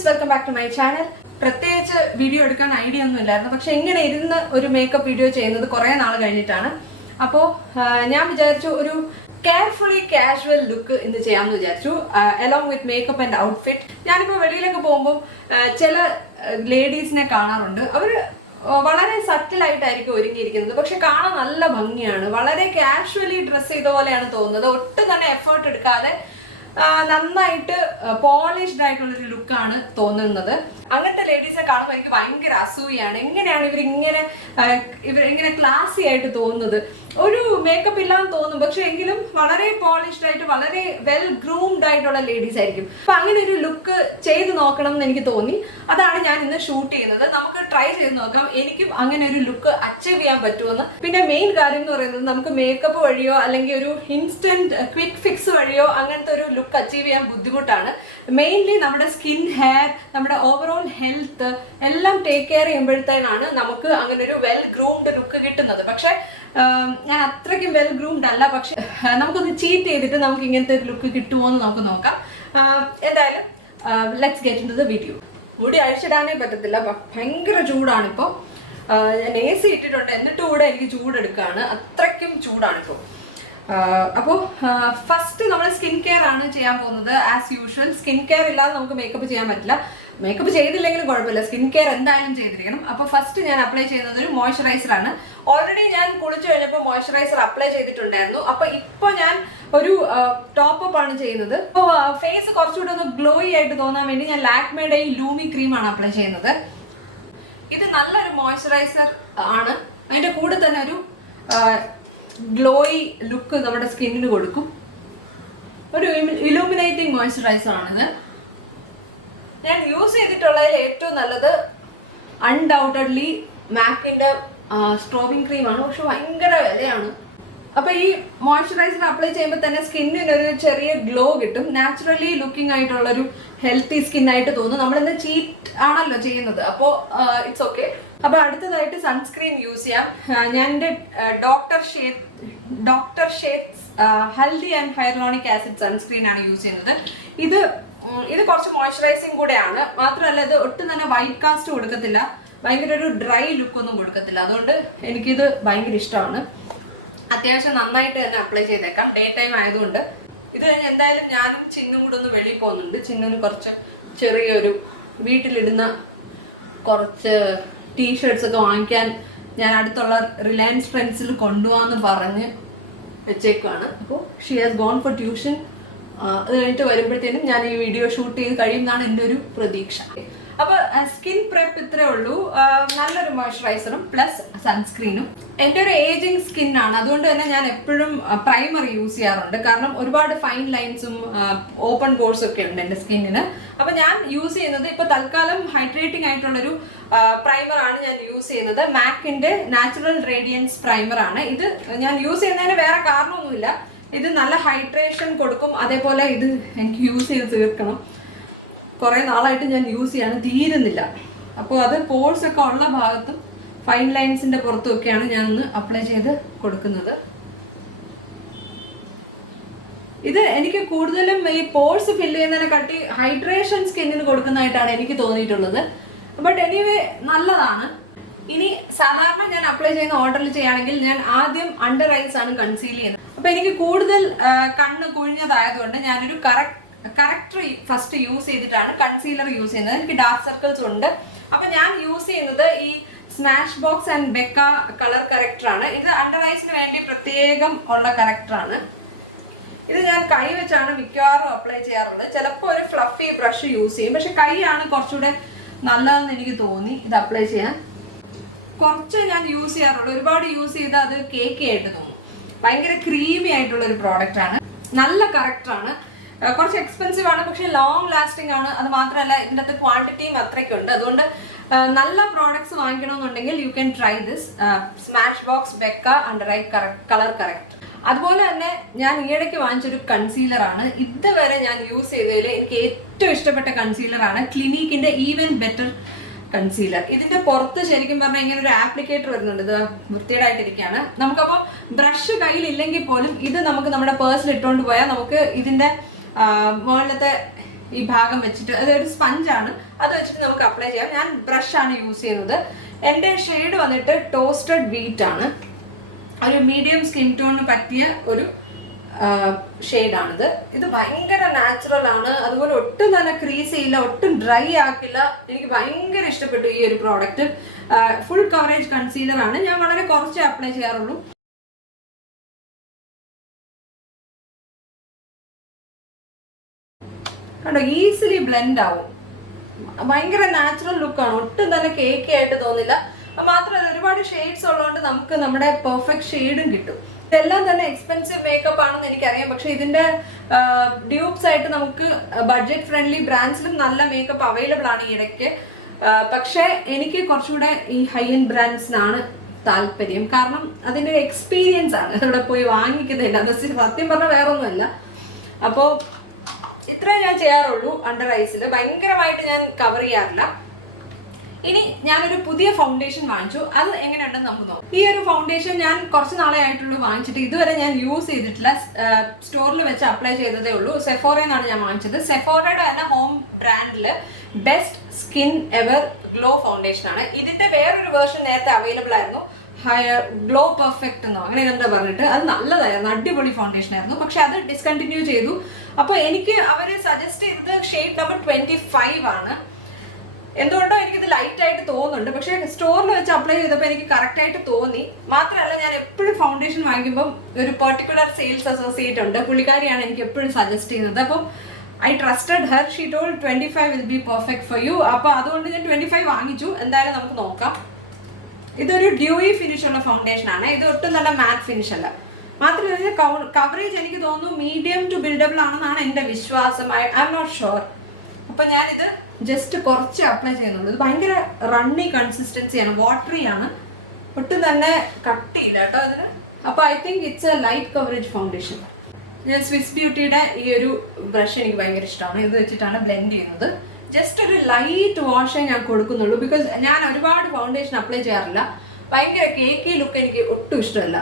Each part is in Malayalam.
Friends, welcome back to my channel. പ്രത്യേകിച്ച് വീഡിയോ എടുക്കാൻ ഐഡിയ ഒന്നും ഇല്ലായിരുന്നു, പക്ഷെ ഇങ്ങനെ ഇരുന്ന് ഒരു മേക്കപ്പ് വീഡിയോ ചെയ്യുന്നത് കുറേ നാൾ കഴിഞ്ഞിട്ടാണ്. അപ്പോൾ ഞാൻ വിചാരിച്ചു ഒരു കെയർഫുള്ളി കാഷ്വൽ ലുക്ക് ഇന്ന് ചെയ്യാമെന്ന് വിചാരിച്ചു, along with makeup and outfit. ഞാനിപ്പോൾ വെളിയിലൊക്കെ പോകുമ്പോൾ ചില ലേഡീസിനെ കാണാറുണ്ട്. അവർ വളരെ സട്ടിലായിട്ടായിരിക്കും ഒരുങ്ങിയിരിക്കുന്നത്, പക്ഷെ കാണാൻ നല്ല ഭംഗിയാണ്. വളരെ കാഷ്വലി ഡ്രസ്സ് ചെയ്ത പോലെയാണ് തോന്നുന്നത്. ഒട്ടും തന്നെ എഫേർട്ട് എടുക്കാതെ നന്നായിട്ട് പോളിഷ്ഡ് ആയിട്ടുള്ളൊരു ലുക്കാണ് തോന്നുന്നത്. അങ്ങനത്തെ ലേഡീസിനെ കാണുമ്പോൾ എനിക്ക് ഭയങ്കര അസൂയാണ്. എങ്ങനെയാണ് ഇവരിങ്ങനെ ക്ലാസി ആയിട്ട് തോന്നുന്നത്? ഒരു മേക്കപ്പ് ഇല്ലാന്ന് തോന്നും, പക്ഷെ എങ്കിലും വളരെ പോളിഷ്ഡ് ആയിട്ട് വളരെ വെൽ ഗ്രൂംഡ് ആയിട്ടുള്ള ലേഡീസ് ആയിരിക്കും. അപ്പൊ അങ്ങനെ ഒരു ലുക്ക് ചെയ്ത് നോക്കണം എന്ന് എനിക്ക് തോന്നി. അതാണ് ഞാൻ ഇന്ന് ഷൂട്ട് ചെയ്യുന്നത്. നമുക്ക് ട്രൈ ചെയ്ത് നോക്കാം എനിക്കും അങ്ങനെ ഒരു ലുക്ക് അച്ചീവ് ചെയ്യാൻ പറ്റുമെന്ന്. പിന്നെ മെയിൻ കാര്യം എന്ന് പറയുന്നത്, നമുക്ക് മേക്കപ്പ് വഴിയോ അല്ലെങ്കിൽ ഒരു ഇൻസ്റ്റന്റ് ക്വിക്ക് ഫിക്സ് വഴിയോ അങ്ങനത്തെ ഒരു ലുക്ക് അച്ചീവ് ചെയ്യാൻ ബുദ്ധിമുട്ടാണ്. മെയിൻലി നമ്മുടെ സ്കിൻ, ഹെയർ, നമ്മുടെ ഓവറോൾ ഹെൽത്ത് എല്ലാം ടേക്ക് കെയർ ചെയ്യുമ്പോഴത്തേനാണ് നമുക്ക് അങ്ങനെ ഒരു വെൽ ഗ്രൂംഡ് ലുക്ക് കിട്ടുന്നത്. പക്ഷെ ഞാൻ അത്രയ്ക്കും വെൽ ഗ്രൂംഡ് അല്ല, പക്ഷെ നമുക്കൊന്ന് ചീറ്റ് ചെയ്തിട്ട് നമുക്ക് ഇങ്ങനത്തെ ഒരു ലുക്ക് കിട്ടുമോ എന്ന് നമുക്ക് നോക്കാം. എന്തായാലും let's get into the video. മുടി അഴിച്ചിടാനേ പറ്റത്തില്ല, ഭയങ്കര ചൂടാണിപ്പോൾ. ഞാൻ AC ഇട്ടിട്ടുണ്ട്, എന്നിട്ടും കൂടെ എനിക്ക് ചൂടെടുക്കുകയാണ്. അത്രയ്ക്കും ചൂടാണിപ്പോൾ. അപ്പോൾ ഫസ്റ്റ് നമ്മൾ സ്കിൻ കെയർ ആണ് ചെയ്യാൻ പോകുന്നത്. ആസ് യൂഷ്വൽ സ്കിൻ കെയർ ഇല്ലാതെ നമുക്ക് മേക്കപ്പ് ചെയ്യാൻ പറ്റില്ല. മേക്കപ്പ് ചെയ്തില്ലെങ്കിലും കുഴപ്പമില്ല, സ്കിൻ കെയർ എന്തായാലും ചെയ്തിരിക്കണം. അപ്പോൾ ഫസ്റ്റ് ഞാൻ അപ്ലൈ ചെയ്യുന്നത് ഒരു മോയ്സ്ചറൈസർ ആണ്. ഓൾറെഡി ഞാൻ കുളിച്ചു കഴിഞ്ഞപ്പോൾ മോയ്സ്ചറൈസർ അപ്ലൈ ചെയ്തിട്ടുണ്ടായിരുന്നു. അപ്പോൾ ഇപ്പോൾ ഞാൻ ഒരു ടോപ്പ് ആണ് ചെയ്യുന്നത്. അപ്പോൾ ഫേസ് കുറച്ചുകൂടെ ഒന്ന് ഗ്ലോയി ആയിട്ട് തോന്നാൻ വേണ്ടി ഞാൻ ലാക്മേയുടെ ഈ ലൂമി ക്രീമാണ് അപ്ലൈ ചെയ്യുന്നത്. ഇത് നല്ലൊരു മോയ്സ്ചറൈസർ ആണ്. അതിൻ്റെ കൂടെ തന്നെ ഒരു ഗ്ലോയി ലുക്ക് നമ്മുടെ സ്കിന്നിന് കൊടുക്കും. ഒരു ഇലൂമിനേറ്റിംഗ് മോയ്സ്ചറൈസർ ആണിത്. ഞാൻ യൂസ് ചെയ്തിട്ടുള്ളതിൽ ഏറ്റവും നല്ലത് അൺഡൗട്ടഡ്ലി മാക്കിന്റെ സ്ട്രോബിംഗ് ക്രീമാണ്. പക്ഷെ ഭയങ്കര വിലയാണ്. അപ്പൊ ഈ മോയ്സ്ചറൈസർ അപ്ലൈ ചെയ്യുമ്പോൾ തന്നെ സ്കിന്നിന് ഒരു ചെറിയ ഗ്ലോ കിട്ടും. നാച്ചുറലി ലുക്കിംഗ് ആയിട്ടുള്ളൊരു ഹെൽത്തി സ്കിൻ ആയിട്ട് തോന്നും. നമ്മളിന്ന് ചീറ്റ് ആണല്ലോ ചെയ്യുന്നത്, അപ്പോൾ ഇറ്റ്സ് ഓക്കെ. അപ്പൊ അടുത്തതായിട്ട് സൺസ്ക്രീൻ യൂസ് ചെയ്യാം. ഞാൻ എൻ്റെ doctor Sheth's haldi and hyaluronic acid sunscreen ആണ് യൂസ് ചെയ്യുന്നത്. ഇത് കുറച്ച് മോയ്സ്ചറൈസിങ് കൂടെയാണ്. മാത്രമല്ല ഇത് ഒട്ടും തന്നെ വൈറ്റ് കാസ്റ്റ് കൊടുക്കത്തില്ല, ഭയങ്കര ഒരു ഡ്രൈ ലുക്കൊന്നും കൊടുക്കത്തില്ല. അതുകൊണ്ട് എനിക്കിത് ഭയങ്കര ഇഷ്ടമാണ്. അത്യാവശ്യം നന്നായിട്ട് തന്നെ അപ്ലൈ ചെയ്തേക്കാം, ഡേ ടൈം ആയതുകൊണ്ട്. ഇത് കഴിഞ്ഞ് എന്തായാലും ഞാനും ചിന്നും കൂടെ ഒന്ന് വെളിയിൽ പോകുന്നുണ്ട്. ചിന്നിന് കുറച്ച് ചെറിയൊരു വീട്ടിലിടുന്ന കുറച്ച് ടീഷർട്സ് ഒക്കെ വാങ്ങിക്കാൻ ഞാൻ അടുത്തുള്ള റിലയൻസ് ട്രെൻഡ്സിൽ കൊണ്ടുപോകാന്ന് പറഞ്ഞ് വെച്ചേക്കാണ്. അപ്പോൾ she has gone for tuition. അത് കഴിഞ്ഞിട്ട് വരുമ്പോഴത്തേനും ഞാൻ ഈ വീഡിയോ ഷൂട്ട് ചെയ്ത് കഴിയുമെന്നാണ് എൻ്റെ ഒരു പ്രതീക്ഷ. അപ്പൊ സ്കിൻ പ്രെപ്പ് ഇത്രേ ഉള്ളൂ. നല്ലൊരു മോയ്സ്ചറൈസറും പ്ലസ് സൺസ്ക്രീനും. എൻ്റെ ഒരു ഏജിങ് സ്കിൻ ആണ്, അതുകൊണ്ട് തന്നെ ഞാൻ എപ്പോഴും പ്രൈമർ യൂസ് ചെയ്യാറുണ്ട്. കാരണം ഒരുപാട് ഫൈൻ ലൈൻസും ഓപ്പൺ പോർസും ഒക്കെ ഉണ്ട് എൻ്റെ സ്കിന്നിന്. അപ്പൊ ഞാൻ യൂസ് ചെയ്യുന്നത് ഇപ്പൊ തൽക്കാലം ഹൈഡ്രേറ്റിംഗ് ആയിട്ടുള്ളൊരു പ്രൈമർ ആണ് ഞാൻ യൂസ് ചെയ്യുന്നത്. മാക്കിന്റെ നാച്ചുറൽ റേഡിയൻസ് പ്രൈമർ ആണ് ഇത്. ഞാൻ യൂസ് ചെയ്യുന്നതിന് വേറെ കാരണമൊന്നുമില്ല. ഇത് നല്ല ഹൈഡ്രേഷൻ കൊടുക്കും. അതേപോലെ ഇത് എനിക്ക് യൂസ് ചെയ്ത് തീർക്കണം. കുറേ നാളായിട്ട് ഞാൻ യൂസ് ചെയ്യാണ്, തീരുന്നില്ല. അപ്പോൾ അത് പോർസ് ഒക്കെ ഉള്ള ഭാഗത്തും ഫൈൻ ലൈൻസിന്റെ പുറത്തും ഒക്കെയാണ് ഞാൻ ഒന്ന് അപ്ലൈ ചെയ്ത് കൊടുക്കുന്നത്. ഇത് എനിക്ക് കൂടുതലും ഈ പോർസ് ഫില്ല് ചെയ്യുന്നതിനെക്കാട്ടി ഹൈഡ്രേഷൻ സ്കിന്നിന് കൊടുക്കുന്നതായിട്ടാണ് എനിക്ക് തോന്നിയിട്ടുള്ളത്. ബട്ട് എനിവേ നല്ലതാണ്. ഇനി സാധാരണ ഞാൻ അപ്ലൈ ചെയ്യുന്ന ഓർഡറിൽ ചെയ്യുകയാണെങ്കിൽ ഞാൻ ആദ്യം അണ്ടർ ഐസ് ആണ് കൺസീൽ ചെയ്യുന്നത്. അപ്പൊ എനിക്ക് കൂടുതൽ കണ്ണ് കുഴിഞ്ഞതായതുകൊണ്ട് ഞാനൊരു കറക്റ്റർ ഫസ്റ്റ് യൂസ് ചെയ്തിട്ടാണ് കൺസീലർ യൂസ് ചെയ്യുന്നത്. എനിക്ക് ഡാർക്ക് സർക്കിൾസ് ഉണ്ട്. അപ്പൊ ഞാൻ യൂസ് ചെയ്യുന്നത് ഈ Smashbox and Becca colour corrector ആണ്. ഇത് അണ്ടർ ഐസിന് വേണ്ടി പ്രത്യേകം ഉള്ള കറക്റ്റർ ആണ്. ഇത് ഞാൻ കൈ വെച്ചാണ് മിക്കവാറും അപ്ലൈ ചെയ്യാറുള്ളത്. ചിലപ്പോൾ ഒരു ഫ്ലഫി ബ്രഷ് യൂസ് ചെയ്യും, പക്ഷെ കൈയാണ് കുറച്ചുകൂടെ നല്ലതെന്ന് എനിക്ക് തോന്നി ഇത് അപ്ലൈ ചെയ്യാൻ. കുറച്ച് ഞാൻ യൂസ് ചെയ്യാറുള്ളൂ. ഒരുപാട് യൂസ് ചെയ്താൽ അത് കേക്ക് ആയിട്ട് തോന്നും. ഭയങ്കര ക്രീമി ആയിട്ടുള്ള ഒരു പ്രോഡക്റ്റ് ആണ്. നല്ല കറക്റ്റർ ആണ്. കുറച്ച് എക്സ്പെൻസീവ് ആണ്, പക്ഷെ ലോങ് ലാസ്റ്റിംഗ് ആണ്. അത് മാത്രമല്ല ഇതിൻ്റെ അകത്ത് ക്വാണ്ടിറ്റിയും അത്രയ്ക്കുണ്ട്. അതുകൊണ്ട് നല്ല പ്രോഡക്ട്സ് വാങ്ങിക്കണമെന്നുണ്ടെങ്കിൽ you can try this Smashbox Becca under eye colour correct. അതുപോലെ തന്നെ ഞാൻ ഈയിടയ്ക്ക് വാങ്ങിച്ചൊരു കൺസീലർ ആണ്. ഇതുവരെ ഞാൻ യൂസ് ചെയ്തതിൽ എനിക്ക് ഏറ്റവും ഇഷ്ടപ്പെട്ട കൺസീലർ ആണ് ക്ലിനിക്കിന്റെ ഈവൻ ബെറ്റർ കൺസീലർ. ഇതിന്റെ പുറത്ത് ശരിക്കും പറഞ്ഞാൽ ഇങ്ങനെ ഒരു ആപ്ലിക്കേറ്റർ വരുന്നുണ്ട്. ഇത് വൃത്തിയേടായിട്ടിരിക്കുകയാണ്. നമുക്കപ്പോൾ ബ്രഷ് കയ്യിലില്ലെങ്കിൽ പോലും ഇത് നമുക്ക് നമ്മുടെ പേഴ്സിൽ ഇട്ടുകൊണ്ട് പോയാൽ നമുക്ക് ഇതിന്റെ മുകളിലത്തെ ഈ ഭാഗം വെച്ചിട്ട്, അതൊരു സ്പഞ്ചാണ്, അത് വെച്ചിട്ട് നമുക്ക് അപ്ലൈ ചെയ്യാം. ഞാൻ ബ്രഷാണ് യൂസ് ചെയ്യുന്നത്. എൻ്റെ ഷെയ്ഡ് വന്നിട്ട് ടോസ്റ്റഡ് വീറ്റ് ആണ്. ഒരു മീഡിയം സ്കിൻ ടോണിന് പറ്റിയ ഒരു ഷെയ്ഡാണിത്. ഇത് ഭയങ്കര നാച്ചുറൽ ആണ്, അതുപോലെ ഒട്ടും തന്നെ ക്രീസ് ചെയ്യില്ല, ഒട്ടും ഡ്രൈ ആക്കില്ല. എനിക്ക് ഭയങ്കര ഇഷ്ടപ്പെട്ടു ഈ ഒരു പ്രോഡക്റ്റ്. ഫുൾ കവറേജ് കൺസീലർ ആണ്. ഞാൻ വളരെ കുറച്ച് അപ്ലൈ ചെയ്യാറുള്ളൂ. കണ്ടോ, ഈസിലി ബ്ലെൻഡ് ആവും. ഭയങ്കര നാച്ചുറൽ ലുക്കാണ്, ഒട്ടും തന്നെ കേക്കി ആയിട്ട് തോന്നില്ല. മാത്രമല്ല ഒരുപാട് ഷെയ്ഡ്സ് ഉള്ളതുകൊണ്ട് നമുക്ക് നമ്മുടെ പെർഫെക്റ്റ് ഷെയ്ഡും കിട്ടും. ഇതെല്ലാം തന്നെ എക്സ്പെൻസീവ് മേക്കപ്പ് ആണെന്ന് എനിക്കറിയാം, പക്ഷെ ഇതിന്റെ ഡ്യൂപ്സ് ആയിട്ട് നമുക്ക് ബഡ്ജറ്റ് ഫ്രണ്ട്ലി ബ്രാൻഡ്സിലും നല്ല മേക്കപ്പ് അവൈലബിൾ ആണ് ഈ ഇടയ്ക്ക്. പക്ഷെ എനിക്ക് കുറച്ചുകൂടെ ഈ ഹൈ എൻഡ് ബ്രാൻഡ്സിനാണ് താല്പര്യം. കാരണം അതിന്റെ എക്സ്പീരിയൻസ് ആണ്, ഇവിടെ പോയി വാങ്ങിക്കുന്നില്ല. അത് സത്യം പറഞ്ഞാൽ വേറെ ഒന്നുമല്ല. അപ്പോൾ ഇത്രേ ഞാൻ ചെയ്യാറുള്ളൂ അണ്ടർ ഐസിൽ. ഭയങ്കരമായിട്ട് ഞാൻ കവർ ചെയ്യാറില്ല. ഇനി ഞാനൊരു പുതിയ ഫൗണ്ടേഷൻ വാങ്ങിച്ചു. അത് എങ്ങനെയുണ്ടെന്ന് നമുക്ക് നോക്കാം. ഈ ഒരു ഫൗണ്ടേഷൻ ഞാൻ കുറച്ച് നാളെ ആയിട്ടുള്ളൂ വാങ്ങിച്ചിട്ട്. ഇതുവരെ ഞാൻ യൂസ് ചെയ്തിട്ടില്ല. സ്റ്റോറിൽ വെച്ച് അപ്ലൈ ചെയ്തതേ ഉള്ളൂ. സെഫോറയെന്നാണ് ഞാൻ വാങ്ങിച്ചത്. സെഫോറയുടെ തന്നെ ഹോം ബ്രാൻഡില് best skin ever glow foundation ആണ്. ഇതിന്റെ വേറൊരു വേർഷൻ നേരത്തെ അവൈലബിൾ ആയിരുന്നു, ഗ്ലോ പെർഫെക്റ്റ് എന്നോ അങ്ങനെ എന്താ പറഞ്ഞിട്ട്. അത് നല്ലതായിരുന്നു, അടിപൊളി ഫൗണ്ടേഷൻ ആയിരുന്നു. പക്ഷെ അത് ഡിസ്കണ്ടിന്യൂ ചെയ്തു. അപ്പോൾ എനിക്ക് അവർ സജസ്റ്റ് ചെയ്തത് ഷെയ്ഡ് നമ്പർ 25 ആണ്. എന്തുകൊണ്ടോ എനിക്കിത് ലൈറ്റ് ആയിട്ട് തോന്നുന്നുണ്ട്, പക്ഷെ സ്റ്റോറിൽ വെച്ച് അപ്ലൈ ചെയ്തപ്പോൾ എനിക്ക് കറക്റ്റ് ആയിട്ട് തോന്നി. മാത്രമല്ല ഞാൻ എപ്പോഴും ഫൗണ്ടേഷൻ വാങ്ങിക്കുമ്പോൾ ഒരു പെർട്ടിക്കുലർ സെയിൽസ് അസോസിയേറ്റ് ഉണ്ട്, പുള്ളിക്കാരിയാണ് എനിക്ക് എപ്പോഴും സജസ്റ്റ് ചെയ്യുന്നത്. അപ്പം I trusted her. She told 25 will be perfect for you. അപ്പോൾ അതുകൊണ്ട് ഞാൻ 25 വാങ്ങിച്ചു. എന്തായാലും നമുക്ക് നോക്കാം. ഇതൊരു ഡ്യൂയി ഫിനിഷ് ഉള്ള ഫൗണ്ടേഷൻ ആണ്. ഇത് ഒട്ടും നല്ല മാറ്റ് ഫിനിഷ് അല്ല. മാത്രമല്ല കവറേജ് എനിക്ക് തോന്നുന്നു മീഡിയം ടു ബിൽഡബിൾ ആണെന്നാണ് എൻ്റെ വിശ്വാസം. I am not sure. അപ്പം ഞാനിത് ജസ്റ്റ് കുറച്ച് അപ്ലൈ ചെയ്യുന്നുള്ളൂ. ഇത് ഭയങ്കര റണ്ണി കൺസിസ്റ്റൻസിയാണ്, വാട്ടറി ആണ്, ഒട്ടും തന്നെ കട്ടിയില്ല കേട്ടോ ഇതിന്. അപ്പോൾ I think it's A light coverage foundation. ഞാൻ സ്വിസ് ബ്യൂട്ടിയുടെ ഈ ഒരു ബ്രഷ് എനിക്ക് ഭയങ്കര ഇഷ്ടമാണ്. ഇത് വെച്ചിട്ടാണ് ബ്ലെൻഡ് ചെയ്യുന്നത്. ജസ്റ്റ് ഒരു ലൈറ്റ് വാഷേ ഞാൻ കൊടുക്കുന്നുള്ളൂ. ബിക്കോസ് ഞാൻ ഒരുപാട് ഫൗണ്ടേഷൻ അപ്ലൈ ചെയ്യാറില്ല. ഭയങ്കര കേക്കി ലുക്ക് എനിക്ക് ഒട്ടും ഇഷ്ടമല്ല.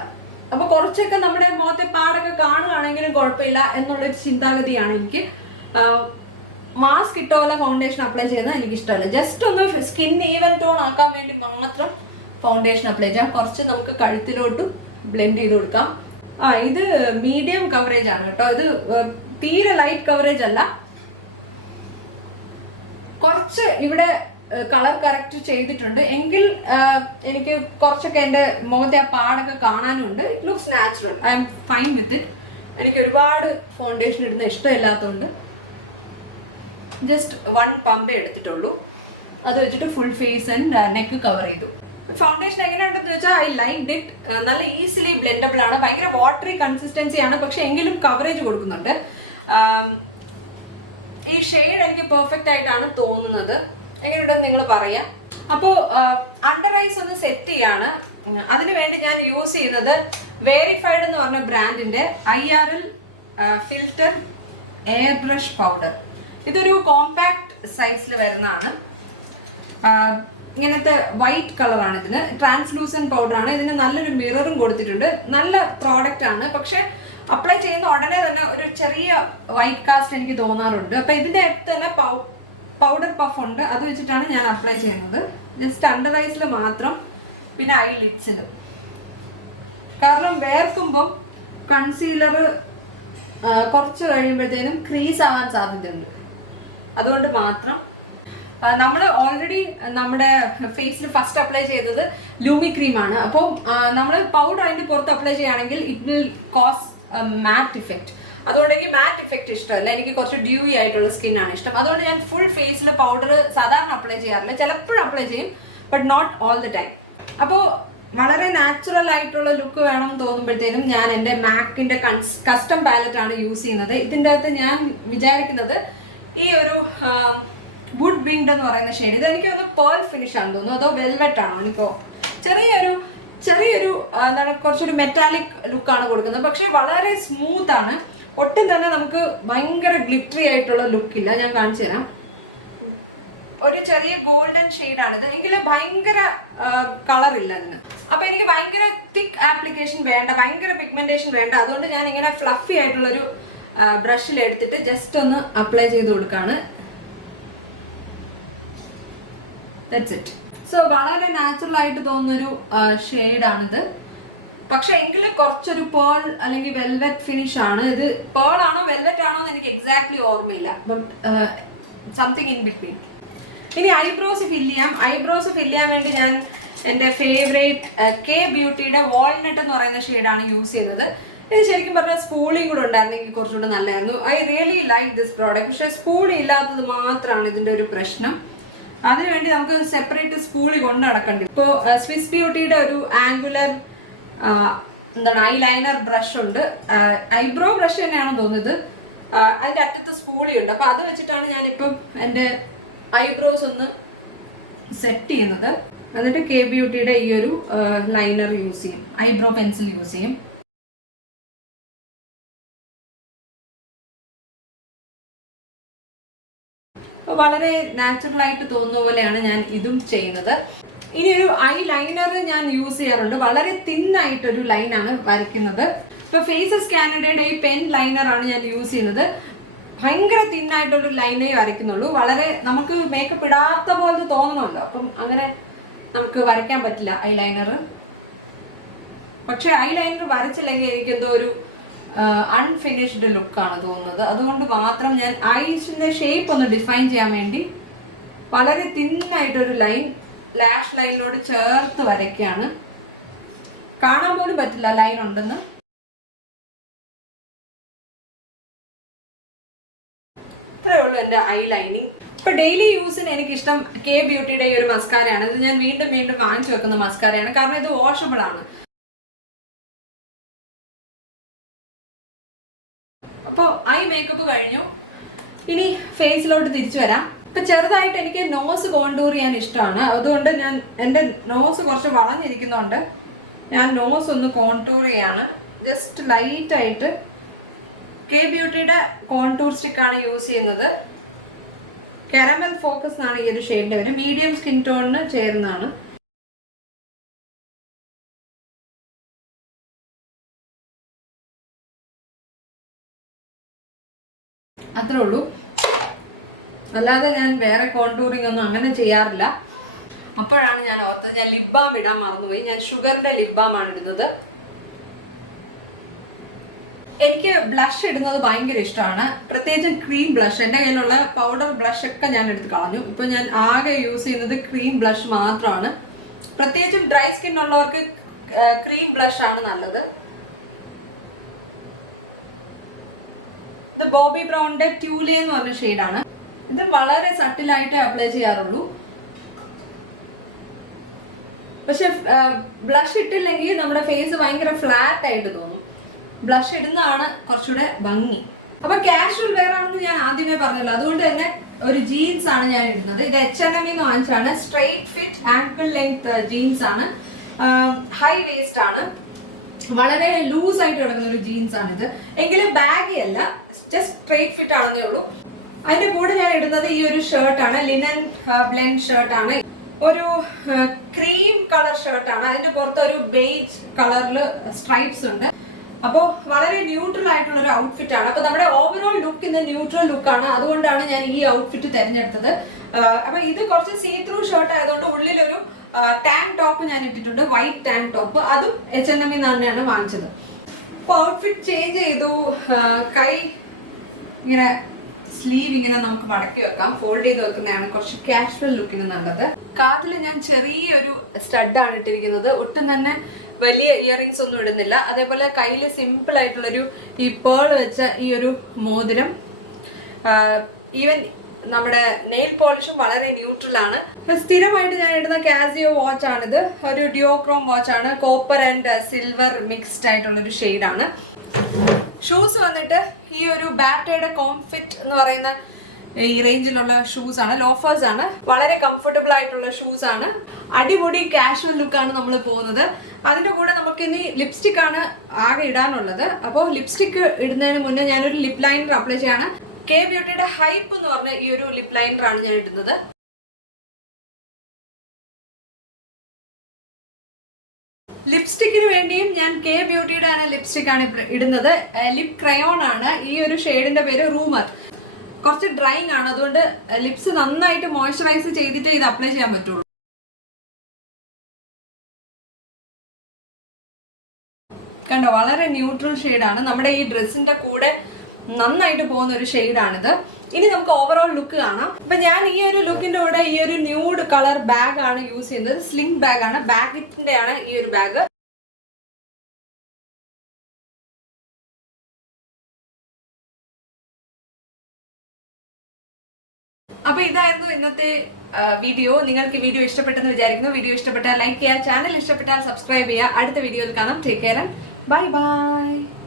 അപ്പോൾ കുറച്ചൊക്കെ നമ്മുടെ മുഖത്തെ പാടൊക്കെ കാണുകയാണെങ്കിലും കുഴപ്പമില്ല എന്നുള്ളൊരു ചിന്താഗതിയാണ് എനിക്ക്. മാസ്ക് ഇട്ട പോലെ ഫൗണ്ടേഷൻ അപ്ലൈ ചെയ്യുന്നത് എനിക്ക് ഇഷ്ടമല്ല. ജസ്റ്റ് ഒന്ന് സ്കിൻ ഈവൻ ടോൺ ആക്കാൻ വേണ്ടി മാത്രം ഫൗണ്ടേഷൻ അപ്ലൈ ചെയ്യാം. കുറച്ച് നമുക്ക് കഴുത്തിലോട്ട് ബ്ലെൻഡ് ചെയ്ത് കൊടുക്കാം. ഇത് മീഡിയം കവറേജ് ആണ് കേട്ടോ. ഇത് തീരെ ലൈറ്റ് കവറേജ് അല്ല. കുറച്ച് ഇവിടെ കളർ കറക്റ്റ് ചെയ്തിട്ടുണ്ട് എങ്കിൽ എനിക്ക് കുറച്ചൊക്കെ എൻ്റെ മുഖത്തെ ആ പാടൊക്കെ കാണാനുണ്ട്. It looks natural. I am fine with it. എനിക്ക് ഒരുപാട് ഫൗണ്ടേഷൻ ഇടുന്ന ഇഷ്ടമില്ലാത്തതുകൊണ്ട് ജസ്റ്റ് 1 പമ്പേ എടുത്തിട്ടുള്ളൂ. അത് വെച്ചിട്ട് full face and neck cover ചെയ്തു. ഫൗണ്ടേഷൻ എങ്ങനെയുണ്ടെന്ന് വെച്ചാൽ ഐ ലൈക്ഡ് ഇറ്റ്. നല്ല ഈസിലി ബ്ലെൻഡബിൾ ആണ്. ഭയങ്കര വാട്ടറി കൺസിസ്റ്റൻസി ആണ്, പക്ഷെ എങ്കിലും കവറേജ് കൊടുക്കുന്നുണ്ട്. ഈ ഷെയ്ഡ് എനിക്ക് പെർഫെക്റ്റ് ആയിട്ടാണ് തോന്നുന്നത്. എങ്ങനെയുണ്ടെന്ന് നിങ്ങൾ പറയാം. അപ്പോൾ അണ്ടർ ഐസ് ഒന്ന് സെറ്റ് ചെയ്യാണ്. അതിനു വേണ്ടി ഞാൻ യൂസ് ചെയ്യുന്നത് വേരിഫൈഡ് എന്ന് പറഞ്ഞ ബ്രാൻഡിന്റെ IRL filter air brush powder. ഇതൊരു കോമ്പാക്ട് സൈസിൽ വരുന്നതാണ്. ഇങ്ങനത്തെ വൈറ്റ് കളറാണ് ഇതിന്. ട്രാൻസ്ലൂസൻറ്റ് പൗഡറാണ്. ഇതിന് നല്ലൊരു മിററും കൊടുത്തിട്ടുണ്ട്. നല്ല പ്രോഡക്റ്റ് ആണ്. പക്ഷെ അപ്ലൈ ചെയ്യുന്ന ഉടനെ തന്നെ ഒരു ചെറിയ വൈറ്റ് കാസ്റ്റ് എനിക്ക് തോന്നാറുണ്ട്. അപ്പം ഇതിൻ്റെ അടുത്ത് തന്നെ പൗഡർ പഫ് ഉണ്ട്. അത് വെച്ചിട്ടാണ് ഞാൻ അപ്ലൈ ചെയ്യുന്നത്. ജസ്റ്റ് അണ്ടർ ഐസിൽ മാത്രം, പിന്നെ ഐ ലിഡ്സിലും. കാരണം വേർക്കുമ്പം കൺസീലർ കുറച്ച് കഴിയുമ്പോഴത്തേനും ക്രീസ് ആവാൻ സാധ്യതയുണ്ട്. അതുകൊണ്ട് മാത്രം. നമ്മൾ ഓൾറെഡി നമ്മുടെ ഫേസിൽ ഫസ്റ്റ് അപ്ലൈ ചെയ്തത് ലൂമി ക്രീമാണ്. അപ്പോൾ നമ്മൾ പൗഡർ അതിൻ്റെ പുറത്ത് അപ്ലൈ ചെയ്യുകയാണെങ്കിൽ it will cause matte effect. അതുകൊണ്ട് എനിക്ക് മാറ്റ് ഇഫക്റ്റ് ഇഷ്ടമല്ല. എനിക്ക് കുറച്ച് ഡ്യൂയി ആയിട്ടുള്ള സ്കിന്നാണ് ഇഷ്ടം. അതുകൊണ്ട് ഞാൻ ഫുൾ ഫേസിൽ പൗഡർ സാധാരണ അപ്ലൈ ചെയ്യാറില്ല. ചിലപ്പോഴും അപ്ലൈ ചെയ്യും, but not all the time. അപ്പോൾ വളരെ നാച്ചുറൽ ആയിട്ടുള്ള ലുക്ക് വേണം തോന്നുമ്പോഴത്തേനും ഞാൻ എൻ്റെ മാക്കിൻ്റെ കസ്റ്റം പാലറ്റ് ആണ് യൂസ് ചെയ്യുന്നത്. ഇതിൻ്റെ അകത്ത് ഞാൻ വിചാരിക്കുന്നത് ഈ ഒരു വുഡ് വിങ്ഡ് എന്ന് പറയുന്ന ഷെയ്ഡ്. ഇത് എനിക്ക് ഒന്ന് പേൾ ഫിനിഷ് ആണെന്ന് തോന്നുന്നു, അതോ വെൽവെറ്റ് ആണോ? എനിക്കോ ചെറിയൊരു എന്താണ്, കുറച്ചൊരു മെറ്റാലിക് ലുക്കാണ് കൊടുക്കുന്നത്. പക്ഷെ വളരെ സ്മൂത്ത് ആണ്. ഒട്ടും തന്നെ നമുക്ക് ഭയങ്കര ഗ്ലിറ്ററി ആയിട്ടുള്ള ലുക്കില്ല. ഞാൻ കാണിച്ചു തരാം. ഒരു ചെറിയ ഗോൾഡൻ ഷെയ്ഡാണിത്. എങ്കിലും ഭയങ്കര കളർ ഇല്ല അതിന്. അപ്പൊ എനിക്ക് ഭയങ്കര തിക്ക് ആപ്ലിക്കേഷൻ വേണ്ട, ഭയങ്കര പിഗ്മെന്റേഷൻ വേണ്ട. അതുകൊണ്ട് ഞാൻ ഇങ്ങനെ ഫ്ലഫി ആയിട്ടുള്ളൊരു ബ്രഷിൽ എടുത്തിട്ട് ജസ്റ്റ് ഒന്ന് അപ്ലൈ ചെയ്ത് കൊടുക്കാണ്. That's it. സോ വളരെ നാച്ചുറൽ ആയിട്ട് തോന്നുന്നൊരു ഷെയ്ഡാണിത്. പക്ഷെ എങ്കിലും കുറച്ചൊരു പേൾ അല്ലെങ്കിൽ വെൽവെറ്റ് ഫിനിഷ് ആണ് ഇത്. പേൾ ആണോ വെൽവെറ്റ് ആണോ എന്ന് എനിക്ക് എക്സാക്ട്ലി ഓർമ്മയില്ല, ബട്ട് സംതിങ് ഇൻ ബിറ്റ്വീൻ. ഇനി ഐബ്രോസ് ഫില്ല് ചെയ്യാം. ഐബ്രോസ് ഫില്ല് ചെയ്യാൻ വേണ്ടി ഞാൻ എൻ്റെ ഫേവറേറ്റ് കെ ബ്യൂട്ടിയുടെ വാൾനട്ട് എന്ന് പറയുന്ന ഷെയ്ഡാണ് യൂസ് ചെയ്തത്. ഇത് ശരിക്കും പറഞ്ഞാൽ സ്പൂളിങ് കൂടെ ഉണ്ടായിരുന്നെങ്കിൽ കുറച്ചുകൂടെ നല്ലതായിരുന്നു. I really like this product. പക്ഷേ സ്പൂളി ഇല്ലാത്തത് മാത്രമാണ് ഇതിൻ്റെ ഒരു പ്രശ്നം. അതിനുവേണ്ടി നമുക്ക് സെപ്പറേറ്റ് സ്പൂളി കൊണ്ട് നടക്കേണ്ടി. ഇപ്പോൾ സ്വിസ് ബ്യൂട്ടിയുടെ ഒരു ആംഗുലർ എന്താണ് ഐലൈനർ ബ്രഷ് ഉണ്ട്. ഐബ്രോ ബ്രഷ് തന്നെയാണെന്ന് തോന്നുന്നത്. അതിൻ്റെ അറ്റത്ത് സ്പൂളി ഉണ്ട്. അപ്പോൾ അത് വെച്ചിട്ടാണ് ഞാനിപ്പം എൻ്റെ ഐബ്രോസ് ഒന്ന് സെറ്റ് ചെയ്യുന്നത്. എന്നിട്ട് കെ ബ്യൂട്ടിയുടെ ഈ ഒരു ലൈനർ യൂസ് ചെയ്യും, ഐബ്രോ പെൻസിൽ യൂസ് ചെയ്യും. വളരെ നാച്ചുറൽ ആയിട്ട് തോന്നുന്ന പോലെയാണ് ഞാൻ ഇതും ചെയ്യുന്നത്. ഇനി ഒരു ഐ ലൈനർ ഞാൻ യൂസ് ചെയ്യാറുണ്ട്. വളരെ തിന്നായിട്ടൊരു ലൈനാണ് വരയ്ക്കുന്നത്. ഇപ്പോൾ ഫേസസ് കാനഡയുടെ ഈ പെൻ ലൈനറാണ് ഞാൻ യൂസ് ചെയ്യുന്നത്. ഭയങ്കര തിന്നായിട്ടൊരു ലൈനേ വരയ്ക്കുന്നുള്ളൂ. വളരെ നമുക്ക് മേക്കപ്പ് ഇടാത്ത പോലത്തെ തോന്നണമല്ലോ, അപ്പം അങ്ങനെ നമുക്ക് വരയ്ക്കാൻ പറ്റില്ല ഐ ലൈനർ. പക്ഷെ ഐ ലൈനർ വരച്ചില്ലെങ്കിൽ എനിക്കെന്തോ ഒരു അൺഫിനിഷ്ഡ് ലുക്കാണ് തോന്നുന്നത്. അതുകൊണ്ട് മാത്രം ഞാൻ ഐസിൻ്റെ ഷേപ്പ് ഒന്ന് ഡിഫൈൻ ചെയ്യാൻ വേണ്ടി വളരെ തിന്നായിട്ടൊരു ലൈൻ ലാഷ് ലൈനിനോട് ചേർത്ത് വരയ്ക്കുകയാണ്. കാണാൻ പോലും പറ്റില്ല ലൈൻ ഉണ്ടെന്ന്. ഇത്രയേ ഉള്ളൂ എൻ്റെ ഐ ലൈനിങ്. ഇപ്പൊ ഡെയിലി യൂസിന് എനിക്കിഷ്ടം കെ ബ്യൂട്ടിയുടെ ഈ ഒരു മസ്കാരയാണ്. ഇത് ഞാൻ വീണ്ടും വീണ്ടും വാങ്ങിച്ചു വെക്കുന്ന മസ്കാരയാണ്, കാരണം ഇത് വാഷബിൾ ആണ്. അപ്പോൾ ഐ മേക്കപ്പ് കഴിഞ്ഞു. ഇനി ഫേസിലോട്ട് തിരിച്ചു വരാം. ഇപ്പൊ ചെറുതായിട്ട് എനിക്ക് നോസ് കോണ്ടൂർ ചെയ്യാൻ ഇഷ്ടമാണ്. അതുകൊണ്ട് ഞാൻ എൻ്റെ നോസ് കുറച്ച് വളഞ്ഞിരിക്കുന്നതുകൊണ്ട് ഞാൻ നോസ് ഒന്ന് കോണ്ടൂർ ചെയ്യാണ്. ജസ്റ്റ് ലൈറ്റായിട്ട് കെ ബ്യൂട്ടിയുടെ കോണ്ടൂർ സ്റ്റിക്കാണ് യൂസ് ചെയ്യുന്നത്. കാരമൽ ഫോക്കസ് എന്നാണ് ഈ ഒരു ഷെയ്ഡിൻ്റെ പേര്. മീഡിയം സ്കിൻ ടോണിന് ചേരുന്നതാണ്. അത്രേ ഉള്ളൂ. അല്ലാതെ ഞാൻ വേറെ കോണ്ടൂറിങ് ഒന്നും അങ്ങനെ ചെയ്യാറില്ല. അപ്പോഴാണ് ഞാൻ ഓർത്തത് ഞാൻ ലിപ് ബാം ഇടാൻ മറന്നുപോയി. ഞാൻ ഷുഗറിന്റെ ലിപ് ബാം ആണ് ഇടുന്നത്. എനിക്ക് ബ്ലഷ് ഇടുന്നത് ഭയങ്കര ഇഷ്ടമാണ്, പ്രത്യേകിച്ചും ക്രീം ബ്ലഷ്. എൻ്റെ കയ്യിലുള്ള പൗഡർ ബ്ലഷ് ഒക്കെ ഞാൻ എടുത്ത് കളഞ്ഞു. ഇപ്പൊ ഞാൻ ആകെ യൂസ് ചെയ്യുന്നത് ക്രീം ബ്ലഷ് മാത്രമാണ്. പ്രത്യേകിച്ചും ഡ്രൈ സ്കിൻ ഉള്ളവർക്ക് ക്രീം ബ്ലഷ് ആണ് നല്ലത്. ഇത് ബോബി ബ്രൗണിന്റെ ട്യൂലേ എന്ന് പറഞ്ഞ ഷെയ്ഡാണ്. ഇത് വളരെ സട്ടിലായിട്ട് അപ്ലൈ ചെയ്യാറുള്ളൂ. പക്ഷെ ബ്ലഷ് ഇട്ടില്ലെങ്കിൽ നമ്മുടെ ഫേസ് ഭയങ്കര ഫ്ലാറ്റ് ആയിട്ട് തോന്നും. ബ്ലഷ് ഇടുന്നതാണ് കുറച്ചുകൂടെ ഭംഗി. അപ്പൊ കാഷ്വൽ വെയർ ആണെന്ന് ഞാൻ ആദ്യമേ പറഞ്ഞല്ലോ, അതുകൊണ്ട് തന്നെ ഒരു ജീൻസ് ആണ് ഞാൻ ഇടുന്നത്. ഇത് H&M വാങ്ങിച്ചാണ്. Straight fit ankle length jeans ആണ്. ഹൈ വേസ്റ്റ് ആണ്. വളരെ ലൂസ് ആയിട്ട് കിടക്കുന്ന ഒരു ജീൻസ് ആണിത്. എങ്കിലും ബാഗി അല്ല, ജസ്റ്റ് സ്ട്രെയിറ്റ് ഫിറ്റ് ആണെന്നേ ഉള്ളൂ. അതിന്റെ കൂടെ ഞാൻ ഇടുന്നത് ഈ ഒരു ഷർട്ടാണ്. Linen blend ഷർട്ടാണ്. ഒരു ക്രീം കളർ ഷർട്ടാണ്. അതിന്റെ പുറത്ത് ഒരു ബേജ് കളറിൽ സ്ട്രൈപ്സ് ഉണ്ട്. അപ്പോൾ വളരെ ന്യൂട്രൽ ആയിട്ടുള്ള ഒരു ഔട്ട്ഫിറ്റ് ആണ്. അപ്പൊ നമ്മുടെ ഓവറോൾ ലുക്ക് ഇന്ന് ന്യൂട്രൽ ലുക്കാണ്. അതുകൊണ്ടാണ് ഞാൻ ഈ ഔട്ട്ഫിറ്റ് തിരഞ്ഞെടുത്തത്. അപ്പൊ ഇത് കുറച്ച് സീ ത്രൂ ഷർട്ട് ആയതുകൊണ്ട് ഉള്ളിലൊരു ടാങ്ക് ടോപ്പ് ഞാൻ ഇട്ടിട്ടുണ്ട്, വൈറ്റ് ടാങ്ക് ടോപ്പ്. അതും H&M തന്നെയാണ് വാങ്ങിച്ചത്. അപ്പൊ ഔട്ട്ഫിറ്റ് ചേഞ്ച് ചെയ്തു. കൈ ഇങ്ങനെ സ്ലീവ് ഇങ്ങനെ നമുക്ക് മടക്കി വെക്കാം, ഫോൾഡ് ചെയ്ത് വെക്കുന്നതാണ് കുറച്ച് കാഷ്വൽ ലുക്കിന് നല്ലത്. കാതിൽ ഞാൻ ചെറിയൊരു സ്റ്റഡാണ് ഇട്ടിരിക്കുന്നത്. ഒട്ടും തന്നെ വലിയ ഇയറിങ്സ് ഒന്നും ഇടുന്നില്ല. അതേപോലെ കയ്യിൽ സിമ്പിൾ ആയിട്ടുള്ളൊരു ഈ പേൾ വെച്ച ഈ ഒരു മോതിരം. ഈവൻ നമ്മുടെ നെയിൽ പോളിഷും വളരെ ന്യൂട്രൽ ആണ്. സ്ഥിരമായിട്ട് ഞാൻ ഇടുന്ന കാസിയോ വാച്ച് ആണിത്. ഒരു ഡ്യൂക്രോം വാച്ച് ആണ്. കോപ്പർ ആൻഡ് സിൽവർ മിക്സ്ഡ് ആയിട്ടുള്ളൊരു ഷെയ്ഡാണ്. ഷൂസ് വന്നിട്ട് ഈ ഒരു ബാറ്റയുടെ കോംഫിറ്റ് എന്ന് പറയുന്ന ഈ റേഞ്ചിലുള്ള ഷൂസ് ആണ്. ലോഫേഴ്സ് ആണ്. വളരെ കംഫർട്ടബിൾ ആയിട്ടുള്ള ഷൂസ് ആണ്. അടിപൊളി കാഷ്വൽ ലുക്കാണ് നമ്മൾ പോകുന്നത്. അതിന്റെ കൂടെ നമുക്ക് ഇനി ലിപ്സ്റ്റിക് ആണ് ആകെ ഇടാനുള്ളത്. അപ്പോൾ ലിപ്സ്റ്റിക് ഇടുന്നതിന് മുന്നേ ഞാനൊരു ലിപ് ലൈനർ അപ്ലൈ ചെയ്യാണ്. കെ ബ്യൂട്ടിയുടെ ഹൈപ്പ് എന്ന് പറഞ്ഞ ഈ ഒരു ലിപ് ലൈനർ ആണ് ഞാൻ ഇടുന്നത്. ലിപ്സ്റ്റിക്കിന് വേണ്ടിയും ഞാൻ കെ ബ്യൂട്ടിയുടെ ലിപ്സ്റ്റിക് ആണ് ഇടുന്നത്. ലിപ് ക്രയോൺ ആണ്. ഈ ഒരു ഷെയ്ഡിന്റെ പേര് റൂമർ. കുറച്ച് ഡ്രൈങ് ആണ്, അതുകൊണ്ട് ലിപ്സ് നന്നായിട്ട് മോയ്സ്ചറൈസ് ചെയ്തിട്ട് ഇത് അപ്ലൈ ചെയ്യാൻ പറ്റുള്ളൂ. കണ്ടോ, വളരെ ന്യൂട്രൽ ഷെയ്ഡാണ്. നമ്മുടെ ഈ ഡ്രസ്സിന്റെ കൂടെ നന്നായിട്ട് പോകുന്ന ഒരു ഷെയ്ഡാണിത്. ഇനി നമുക്ക് ഓവറോൾ ലുക്ക് കാണാം. അപ്പൊ ഞാൻ ഈ ഒരു ലുക്കിന്റെ കൂടെ ഈ ഒരു ന്യൂഡ് കളർ ബാഗ് ആണ് യൂസ് ചെയ്യുന്നത്. സ്ലിംഗ് ബാഗ് ആണ്, ബാഗിന്റെ ആണ് ഈ ഒരു ബാഗ്. അപ്പൊ ഇതായിരുന്നു ഇന്നത്തെ വീഡിയോ. നിങ്ങൾക്ക് വീഡിയോ ഇഷ്ടപ്പെട്ടെന്ന് വിചാരിക്കുന്നു. വീഡിയോ ഇഷ്ടപ്പെട്ടാൽ ലൈക്ക് ചെയ്യുക, ചാനൽ ഇഷ്ടപ്പെട്ടാൽ സബ്സ്ക്രൈബ് ചെയ്യുക. അടുത്ത വീഡിയോയിൽ കാണാം. Take care and bye bye.